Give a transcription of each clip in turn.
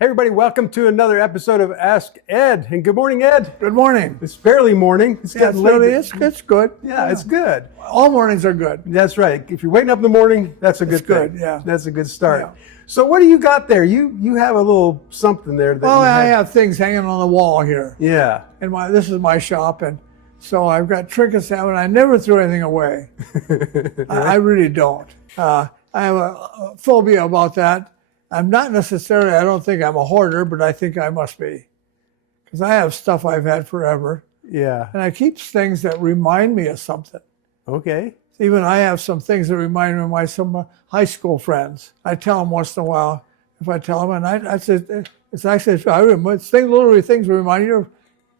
Hey everybody, welcome to another episode of Ask Ed. And good morning, Ed. Good morning. It's barely morning. It's getting late. It's good. Yeah, it's good. All mornings are good. That's right. If you're waking up in the morning, that's a good thing. Yeah. That's a good start. Yeah. So what do you got there? You have a little something there. That Well, I have things hanging on the wall here. Yeah. And this is my shop, and so I've got trinkets now, and I never throw anything away. I really don't. I have a phobia about that. I'm not necessarily, I don't think I'm a hoarder, but I think I must be. Because I have stuff I've had forever. Yeah. And I keep things that remind me of something. Okay. Even I have some things that remind me of some high school friends. I tell them once in a while, if I tell them, and I say, it's actually, literally things remind you of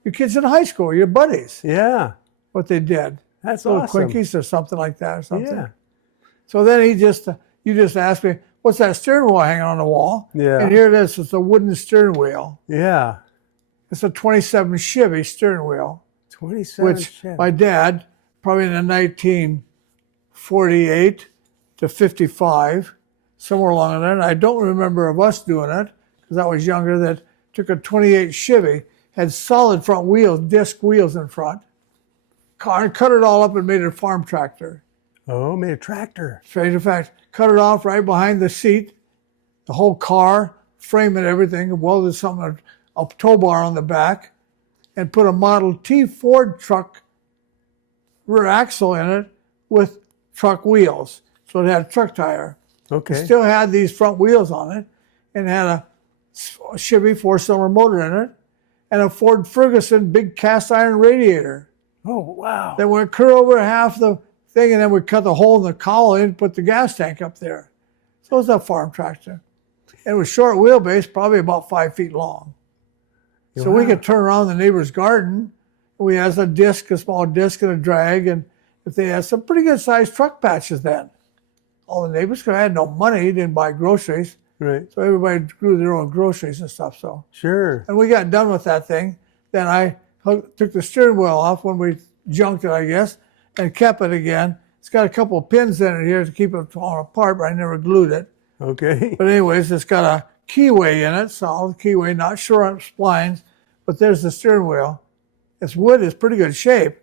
your kids in high school, your buddies. Yeah. What they did. That's little awesome. Quinkies or something like that or something. Yeah. So then you just asked me, what's that steering wheel hanging on the wall? Yeah. And here it is, it's a wooden steering wheel. Yeah. It's a 27 Chevy steering wheel. 27 Which Chevy. my dad, probably in the 1948 to 55, somewhere along there, and I don't remember of us doing it, because I was younger, that took a 28 Chevy, had solid front wheels, disc wheels in front, cut it all up and made it a farm tractor. Oh, made a tractor. Straight in fact, cut it off right behind the seat, the whole car, frame and everything, welded a tow bar on the back, and put a Model T Ford truck rear axle in it with truck wheels. So it had a truck tire. Okay. It still had these front wheels on it, and had a Chevy 4-cylinder motor in it, and a Ford Ferguson big cast iron radiator. Oh, wow. That went clear over half the thing, and then we cut the hole in the cowl in and put the gas tank up there. So it was a farm tractor. And it was short wheelbase, probably about 5 feet long. So we could turn around the neighbor's garden. We had a small disc and a drag, and if they had some pretty good sized truck patches then. All the neighbors, because I had no money, didn't buy groceries. Right. So everybody grew their own groceries and stuff. So Sure. and we got done with that thing. Then I took the steering wheel off when we junked it, I guess, and kept it again. It's got a couple of pins in it here to keep it falling apart, but I never glued it. Okay. But anyways, it's got a keyway in it, solid keyway, not sure on splines, but there's the steering wheel. It's wood, it's pretty good shape,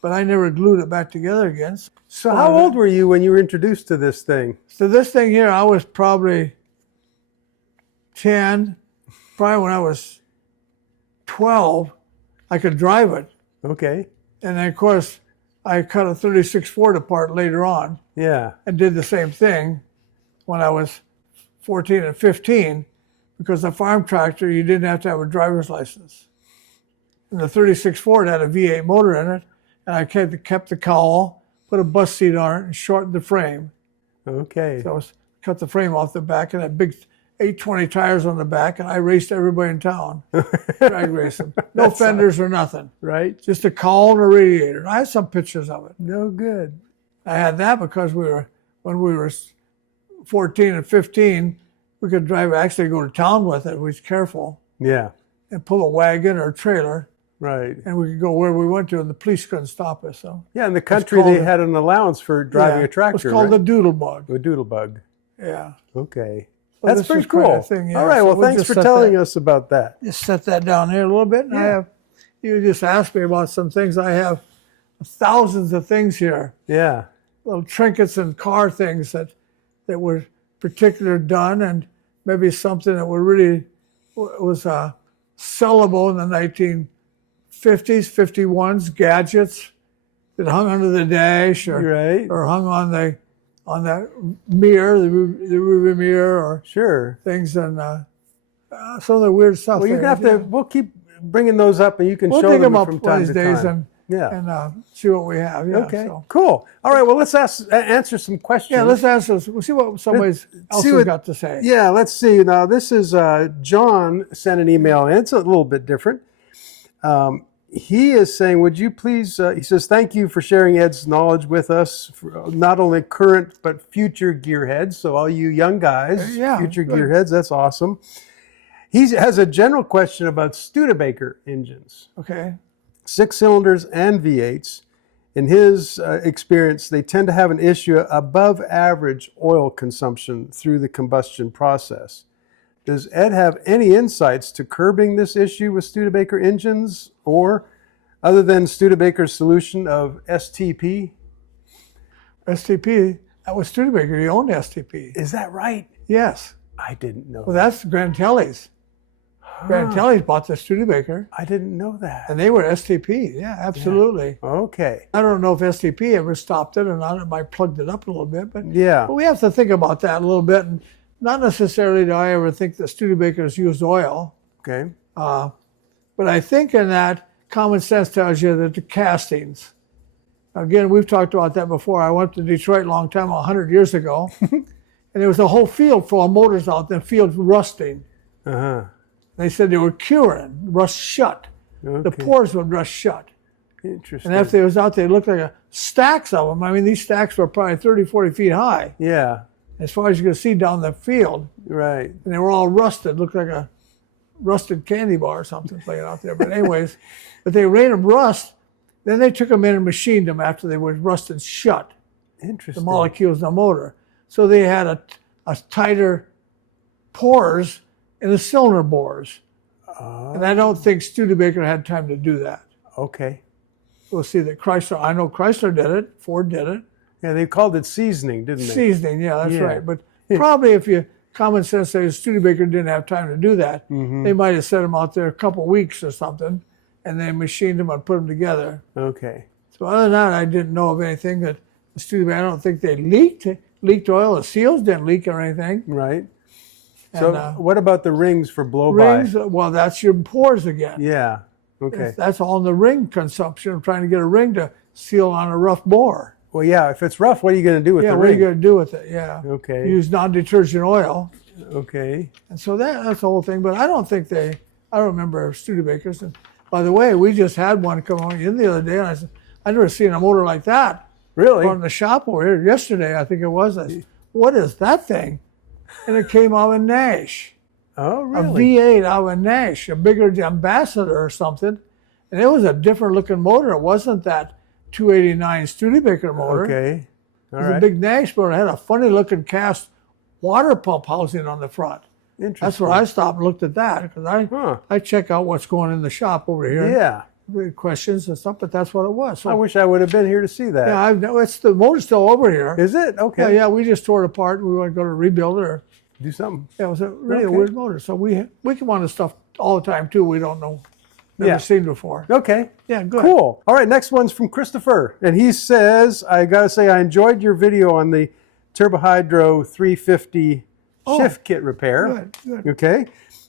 but I never glued it back together again. So how old were you when you were introduced to this thing? So this thing here, I was probably 10, probably when I was 12, I could drive it. Okay. And then of course, I cut a 36 Ford apart later on. Yeah. And did the same thing when I was 14 and 15, because the farm tractor, you didn't have to have a driver's license. And the 36 Ford had a V8 motor in it, and I kept the cowl, put a bus seat on it, and shortened the frame. Okay. So I cut the frame off the back, and had big 820 tires on the back, and I raced everybody in town, drag racing. No fenders or nothing. Right. Just a cowl and a radiator. I have some pictures of it. No good. I had that because when we were 14 and 15, we could actually go to town with it. We was careful. Yeah. And pull a wagon or a trailer, Right. and we could go where we went to, and the police couldn't stop us. So Yeah, in the country they had an allowance for driving a tractor. It was called right? the Doodlebug. A Doodlebug. Yeah. Okay. So That's this pretty is quite cool. a thing, yeah. All right. So Well, we'll thanks just for set telling that- us about that. Just set that down here a little bit. And you just asked me about some things. I have thousands of things here. Yeah. Little trinkets and car things that were particular done, and maybe something that were really was sellable in the 1950s, 51s, gadgets that hung under the dash or hung on that mirror, the rearview mirror, or Sure. things, and some of the weird stuff. Well, you're gonna have to. We'll keep bringing those up, and you can We'll show dig them them up from one time of to these days time. and see what we have. Yeah, Okay. so. Cool. All right. Well, let's answer some questions. Yeah, let's answer. We'll see what somebody else has got to say. Yeah, let's see. Now, this is John sent an email, and it's a little bit different. He is saying, would you please, he says, thank you for sharing Ed's knowledge with us, for not only current but future gearheads. So all you young guys, future gearheads, that's awesome. He has a general question about Studebaker engines. Okay. 6 cylinders and V8s. In his experience, they tend to have an issue above average oil consumption through the combustion process. Does Ed have any insights to curbing this issue with Studebaker engines, or other than Studebaker's solution of STP? STP, that was Studebaker. He owned STP. Is that right? Yes. I didn't know. Well, that's Grantelli's. Grantelli's bought the Studebaker. I didn't know that. And they were STP. Yeah, absolutely. Yeah. Okay. I don't know if STP ever stopped it or not. It might plugged it up a little bit. But we have to think about that a little bit. And not necessarily do I ever think that Studebakers used oil. Okay. But I think in that, common sense tells you that the castings. Again, we've talked about that before. I went to Detroit a long time, 100 years ago. And there was a whole field full of motors out there, field rusting. Uh-huh. They said they were curing, rust shut. Okay. The pores would rust shut. Interesting. And after they was out there, it looked like stacks of them. I mean, these stacks were probably 30, 40 feet high. Yeah. As far as you could see down the field. Right. And they were all rusted. Looked like a rusted candy bar or something playing out there. But anyways, but they rained them rust. Then they took them in and machined them after they were rusted shut. Interesting. The molecules in the motor. So they had a tighter pores in the cylinder bores. And I don't think Studebaker had time to do that. Okay. We'll see that Chrysler, I know Chrysler did it, Ford did it. Yeah, they called it seasoning, didn't they? Seasoning, yeah, that's right. But probably if you, common sense says Studebaker didn't have time to do that, they might have set them out there a couple weeks or something, and they machined them and put them together. Okay. So other than that, I didn't know of anything that Studebaker, I don't think they leaked oil. The seals didn't leak or anything. Right. And, So what about the rings for blow-by? Rings, well, that's your pores again. Yeah. Okay. That's all in the ring consumption of trying to get a ring to seal on a rough bore. Well, yeah, if it's rough, what are you going to do with the what are ring? you going to do with it? Yeah. Okay. Use non-detergent oil. Okay. And so that's the whole thing. But I don't think I don't remember Studebakers. And by the way, we just had one come on in the other day, and I said, I've never seen a motor like that. Really? On the shop over here yesterday, I think it was. I said, what is that thing? And it came out in Nash. Oh, really? A V8 out of Nash, a bigger Ambassador or something. And it was a different looking motor. It wasn't that 289 Studebaker motor. Okay. It was a big Nash motor. It had a funny looking cast water pump housing on the front. Interesting. That's where I stopped and looked at that, because I check out what's going in the shop over here. Yeah. Questions and stuff, but that's what it was. So, I wish I would have been here to see that. yeah, it's the motor's still over here. Is it? Okay. Yeah, we just tore it apart. We want to go to rebuild it or Do something. yeah, it was a really weird motor. So we can want this stuff all the time too. We don't know, never seen before. Okay. Yeah, good. Cool. All right, next one's from Christopher. And he says, I got to say, I enjoyed your video on the Turbohydro 350 shift kit repair. Good. Okay.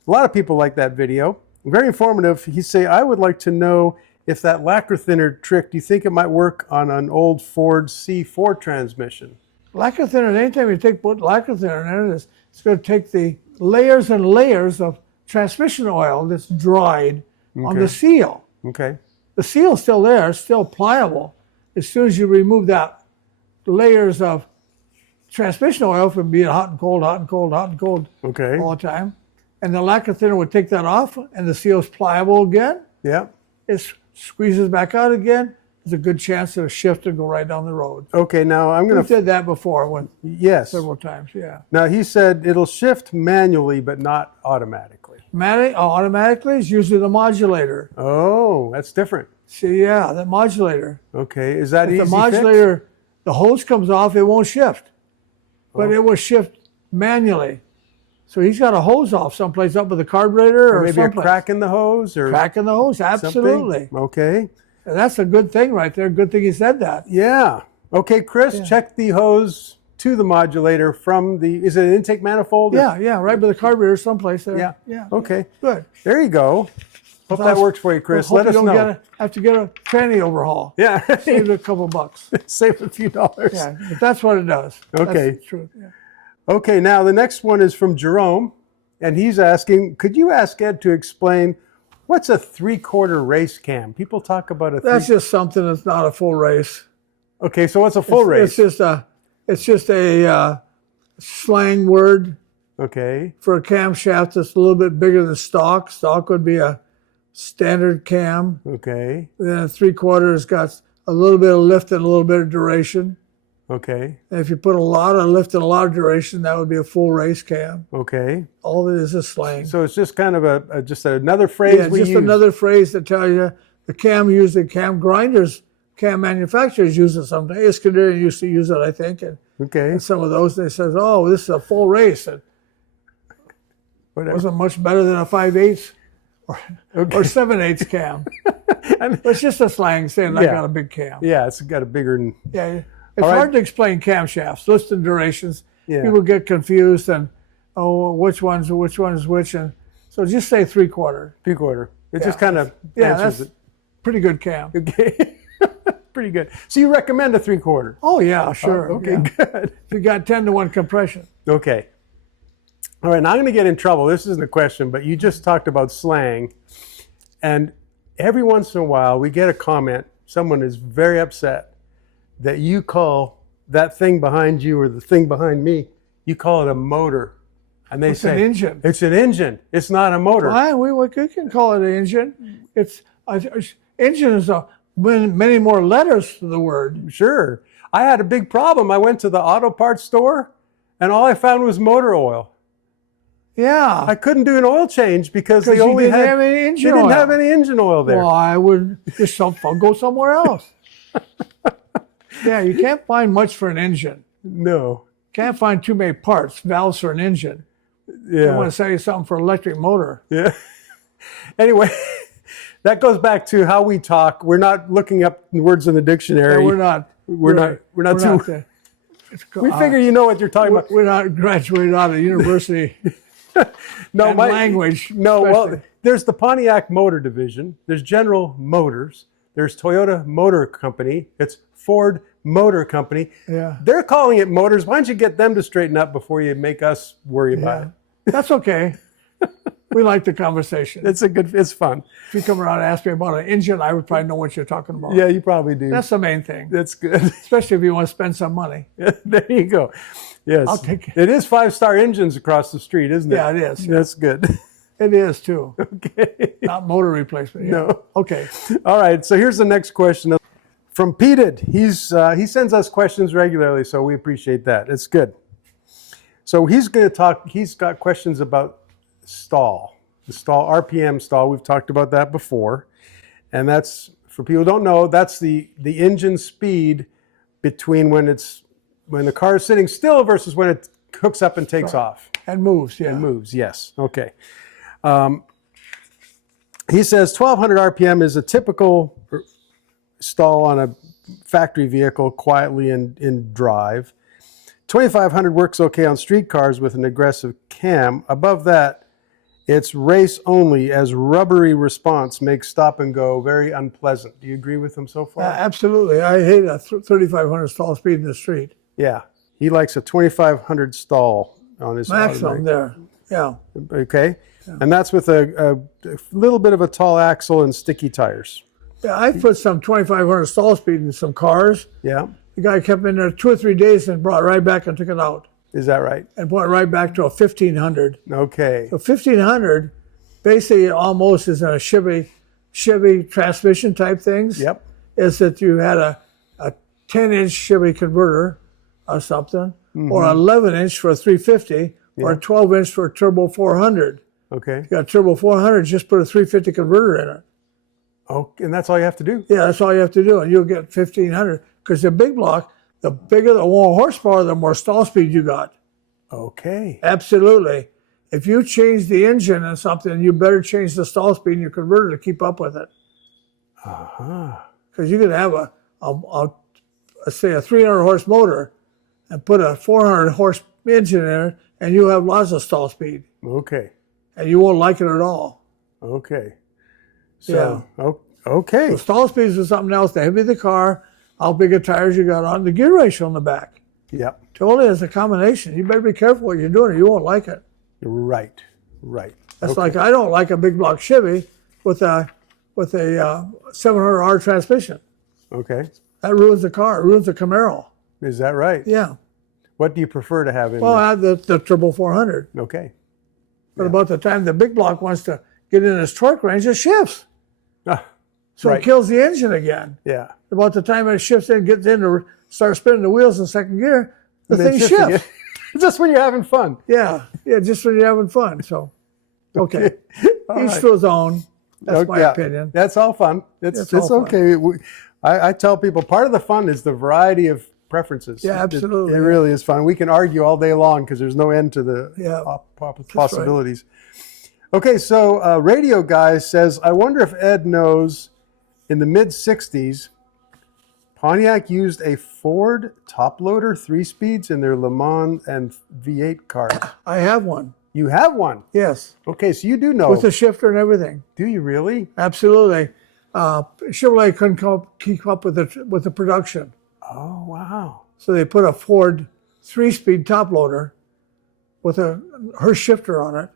A lot of people like that video. Very informative. He say, I would like to know if that lacquer thinner trick, do you think it might work on an old Ford C4 transmission? Lacquer thinner, anytime you put lacquer thinner in there, it's going to take the layers and layers of transmission oil that's dried on the seal. Okay. The seal's still there, it's still pliable. As soon as you remove that layers of transmission oil from being hot and cold, hot and cold, hot and cold Okay. all the time, and the lacquer thinner would take that off, and the seal's pliable again, Yeah. it squeezes back out again, there's a good chance it'll shift and go right down the road. Okay, now I'm We going to... did that before Yes. several times, yeah. Now he said it'll shift manually, but not automatically. Automatically is usually the modulator. Oh, that's different. See, yeah, the modulator. Okay, is that If easy the modulator, the hose comes off, it won't shift. But it will shift manually. So he's got a hose off someplace up with the carburetor or maybe someplace. a crack in the hose or Crack in the hose, absolutely. something? Okay. And that's a good thing right there. Good thing he said that. Yeah. Okay, Chris, check the hose to the modulator from the, is it an intake manifold? Yeah, right by the carburetor someplace there. Yeah. Okay. Good. There you go. Hope that works for you, Chris. Hope Let us you don't know. have to get a tranny overhaul. Yeah. Save a couple bucks. Save a few dollars. Yeah, but that's what it does. Okay. That's the truth. Yeah. Okay, now the next one is from Jerome, and he's asking, could you ask Ed to explain what's a 3/4 race cam? People talk about a That's just something that's not a full race. Okay, so what's a full race? It's just a slang word Okay. for a camshaft that's a little bit bigger than stock. Stock would be a standard cam. Okay. Then a 3/4 got a little bit of lift and a little bit of duration. Okay. And if you put a lot of lift and a lot of duration, that would be a full race cam. Okay. All of it is a slang. So it's just kind of just another phrase Yeah, we just use. another phrase that tells you the cam grinders, cam manufacturers use it sometimes. Iskandarian used to use it, I think. And Okay. some of those, they says, oh, this is a full race. It Whatever. wasn't much better than a 5/8 or 7/8 cam. It's just a slang saying I got a big cam. Yeah, it's got a bigger. Yeah, it's hard to explain camshafts, list and durations. Yeah. People get confused and which one's which, and so just say 3/4. 3/4. It just kind of that's answers it. pretty good cam. Okay. Pretty good. So you recommend a 3/4? Oh yeah, sure. Okay, yeah. good. If you got 10-to-1 compression. Okay. All right, now I'm going to get in trouble. This isn't a question, but you just talked about slang. And every once in a while, we get a comment. Someone is very upset that you call that thing behind you or the thing behind me, you call it a motor. And they say, an engine. It's an engine. It's not a motor. Why? We can call it an engine. Engine is many more letters to the word. Sure. I had a big problem. I went to the auto parts store, and all I found was motor oil. Yeah. I couldn't do an oil change because they only didn't had have any engine they didn't oil. have any engine oil there. Well, I would just go somewhere else. Yeah, you can't find much for an engine. No. Can't find too many parts, valves for an engine. I Yeah. want to say something for electric motor. Yeah. Anyway, that goes back to how we talk. We're not looking up words in the dictionary. Yeah, we're not. We figure you know what you're talking about. We're not graduated out of university. No, language. No, well, especially. there's the Pontiac Motor Division. There's General Motors. There's Toyota Motor Company. It's Ford Motor Company. Yeah. They're calling it motors. Why don't you get them to straighten up before you make us worry about it? That's okay. We like the conversation. It's fun. If you come around and ask me about an engine, I would probably know what you're talking about. Yeah, you probably do. That's the main thing. That's good. Especially if you want to spend some money. There you go. Yes. I'll take it. It is 5-star engines across the street, isn't it? Yeah, it is. That's good. It is too. Okay. Not motor replacement. Yeah. No. Okay. All right. So here's the next question from Peted. He sends us questions regularly, so we appreciate that. It's good. So he's going to talk. He's got questions about stall, the stall RPM stall. We've talked about that before, and that's for people who don't know. That's the engine speed between when the car is sitting still versus when it hooks up and takes off. And moves. Yeah. And moves. Yes. Okay. He says 1200 RPM is a typical stall on a factory vehicle quietly in drive. 2500 works okay on street cars with an aggressive cam. Above that, it's race only, as rubbery response makes stop and go very unpleasant. Do you agree with him so far? Absolutely. I hate a 3500 stall speed in the street. Yeah. He likes a 2500 stall on his Maximum there. Yeah. Okay. Yeah. And that's with a little bit of a tall axle and sticky tires. Yeah, I put some 2500 stall speed in some cars. Yeah. The guy kept in there 2 or 3 days and brought it right back and took it out. Is that right? And brought it right back to a 1500. Okay. So 1500 basically almost is a Chevy transmission type things. Yep. Is that you had a 10-inch Chevy converter or something, or 11-inch for a 350, or a 12-inch for a turbo 400. Okay. You got a turbo 400, just put a 350 converter in it. Oh, and that's all you have to do? Yeah, that's all you have to do, and you'll get 1500. Because the big block, the bigger the more horsepower, the more stall speed you got. Okay. Absolutely. If you change the engine and something, you better change the stall speed in your converter to keep up with it. Uh-huh. Because you could have let's say a 300 horse motor and put a 400 horse engine in there, and you'll have lots of stall speed. Okay. And you won't like it at all. Okay. So, okay. So stall speeds is something else. The heavier the car, how big of tires you got on, the gear ratio on the back. Yep. Totally, it's a combination. You better be careful what you're doing or you won't like it. Right. That's like, I don't like a big block Chevy with a 700R transmission. Okay. That ruins the car. It ruins the Camaro. Is that right? Yeah. What do you prefer to have in Well, there? I have the Turbo 400. Okay. But about the time the big block wants to get in its torque range, it shifts. Ah, So right. it kills the engine again. Yeah. About the time it shifts in, gets in to start spinning the wheels in second gear, the thing shifts. Just when you're having fun. Yeah, just when you're having fun. So, okay. Each to his own. That's my opinion. That's all fun. It's okay. I tell people part of the fun is the variety of preferences. Yeah, absolutely. It really is fun. We can argue all day long because there's no end to the possibilities. Right. Okay, so Radio Guy says, I wonder if Ed knows in the mid-'60s, Pontiac used a Ford top-loader 3-speeds in their Le Mans and V8 cars. I have one. You have one? Yes. Okay, so you do know. With the shifter and everything. Do you really? Absolutely. Chevrolet couldn't keep up with the production. Oh, wow. So they put a Ford 3-speed top loader with her shifter on it.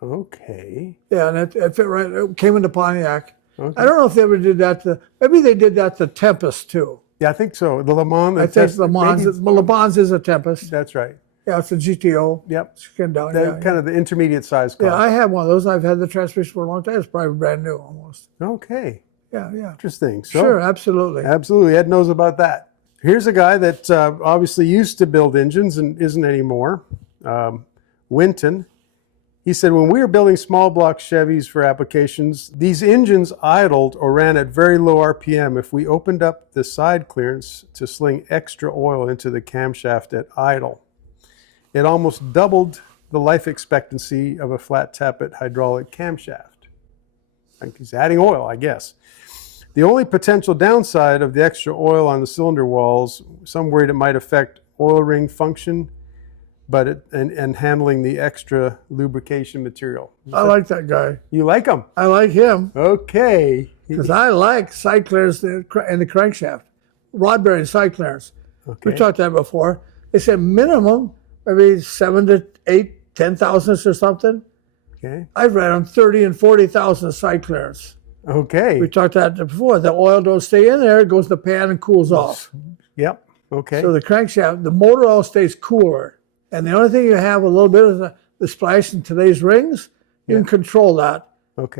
Okay. Yeah, and it fit right. It came into Pontiac. Okay. I don't know if they ever did that maybe they did that to Tempest too. Yeah, I think so. The Le Mans. I think Le Mans is a Tempest. That's right. Yeah, it's a GTO. Yep. Skin down. Kind of the intermediate size car. Yeah, I have one of those. I've had the transmission for a long time. It's probably brand new almost. Okay. Yeah. Interesting. So, sure, absolutely. Absolutely. Ed knows about that. Here's a guy that obviously used to build engines and isn't anymore. Winton. He said, when we were building small block Chevys for applications, these engines idled or ran at very low RPM if we opened up the side clearance to sling extra oil into the camshaft at idle. It almost doubled the life expectancy of a flat tappet hydraulic camshaft. Like he's adding oil, I guess. The only potential downside of the extra oil on the cylinder walls, some worried it might affect oil ring function, and handling the extra lubrication material. I like that guy. You like him? I like him. Okay. Because I like side clearance in the crankshaft. Rod bearing side clearance. Okay. We talked that before. They said minimum, maybe 7 to 8, 10 thousandths or something. Okay. I've read them 30 and 40 thousand side clearance. Okay. We talked that before. The oil don't stay in there. It goes to the pan and cools off. Yep. Okay. So the crankshaft, the motor oil stays cooler. And the only thing you have a little bit of the splash in today's rings, you can control that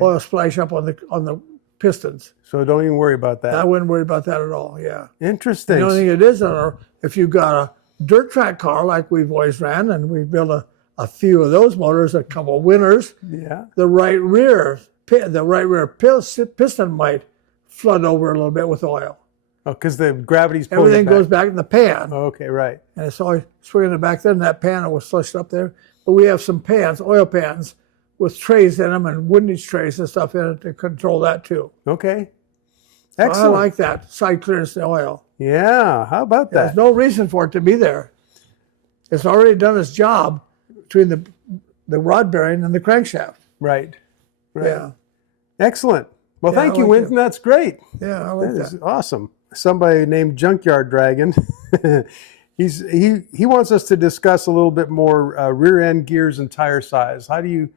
oil splash up on the pistons. So don't even worry about that. I wouldn't worry about that at all, yeah. Interesting. The only thing it is, if you've got a dirt track car like we've always ran, and we've built a few of those motors, a couple of winners, the right rear piston might flood over a little bit with oil. Oh, because the gravity's pulling everything goes back in the pan. Okay, right. And it's always swinging it back there, and that pan was flushed up there. But we have some pans, oil pans, with trays in them and windage trays and stuff in it to control that too. Okay. Excellent. So I like that, side clearance the oil. Yeah, how about that? There's no reason for it to be there. It's already done its job between the rod bearing and the crankshaft. Right. Yeah. Excellent. Well, thank you, Winton. That's great. Yeah, I like that. That is awesome. Somebody named Junkyard Dragon. He wants us to discuss a little bit more rear end gears and tire size. How do you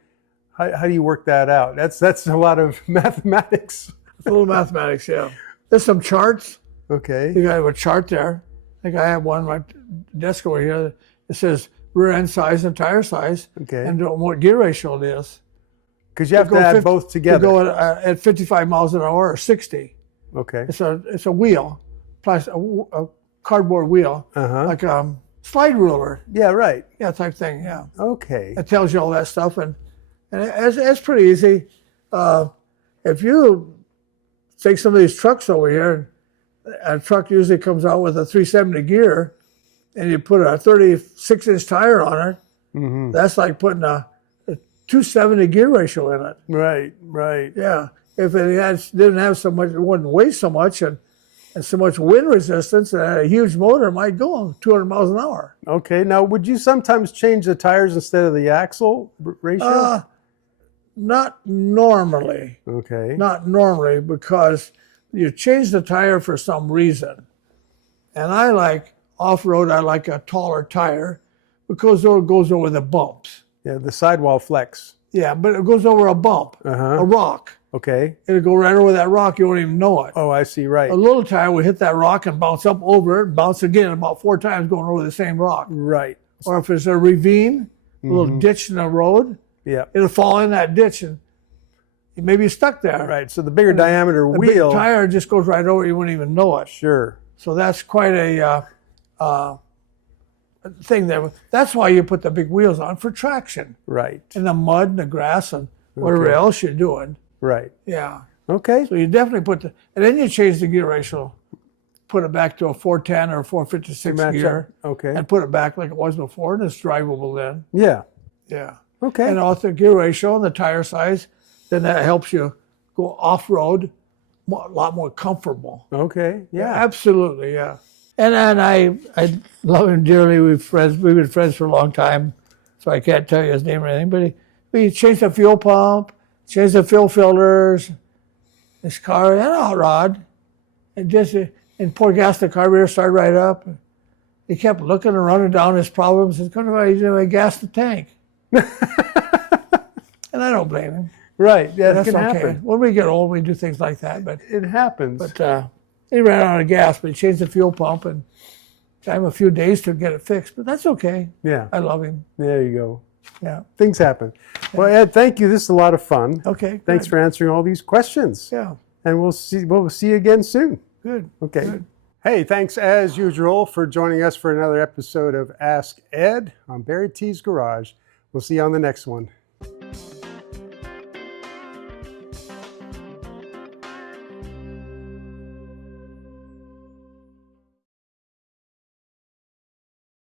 work that out? That's a lot of mathematics. It's a little mathematics, yeah. There's some charts. Okay. You got a chart there. I think I have one on my desk over here. It says rear end size and tire size. Okay. And what gear ratio it is. Because you have to add both together. You go at 55 miles an hour or 60. Okay. It's a wheel, plus a cardboard wheel, like a slide ruler. Yeah, right. Yeah, type thing. Yeah. Okay. It tells you all that stuff, and it's pretty easy. If you take some of these trucks over here, a truck usually comes out with a 370 gear, and you put a 36-inch tire on it. That's like putting a 270 gear ratio in it. Right. Right. Yeah. If it didn't have so much, it wouldn't weigh so much and so much wind resistance, and had a huge motor, it might go 200 miles an hour. Okay. Now, would you sometimes change the tires instead of the axle ratio? Not normally. Okay. Not normally, because you change the tire for some reason. And I like off-road, I like a taller tire because it goes over the bumps. Yeah, the sidewall flex. Yeah, but it goes over a bump, a rock. Okay. It'll go right over that rock. You won't even know it. Oh, I see. Right. A little tire will hit that rock and bounce up over it, and bounce again about 4 times going over the same rock. Right. Or if it's a ravine, a little ditch in the road, it'll fall in that ditch. And you may be stuck there. Right. So the bigger diameter The wheel. big tire just goes right over. You wouldn't even know it. Sure. So that's quite a thing there. That's why you put the big wheels on, for traction Right. in the mud and the grass and whatever else you're doing. Right. Yeah. Okay. So you definitely put and then you change the gear ratio, put it back to a 410 or 456 Match gear, up. Okay. and put it back like it was before, and it's drivable then. Yeah. Yeah. Okay. And also the gear ratio and the tire size, then that helps you go off-road a lot more comfortable. Okay. Yeah. Absolutely, yeah. And then I love him dearly. We've been friends for a long time, so I can't tell you his name or anything. But we changed the fuel pump, changed the fuel filters, his car and a hot rod, and poured gas in the carburetor, started right up. He kept looking and running down his problems. He's going to gas the tank, and I don't blame him. Right. Yeah, that That's can okay. happen. When we get old, we do things like that. But It happens. he ran out of gas, but he changed the fuel pump and took him a few days to get it fixed. But that's okay. Yeah. I love him. There you go. Yeah. Things happen. Well, Ed, thank you. This is a lot of fun. Okay. Thanks good. for answering all these questions. Yeah. And we'll see you again soon. Good. Okay. Good. Hey, thanks as usual for joining us for another episode of Ask Ed on BarryTsGarage. We'll see you on the next one.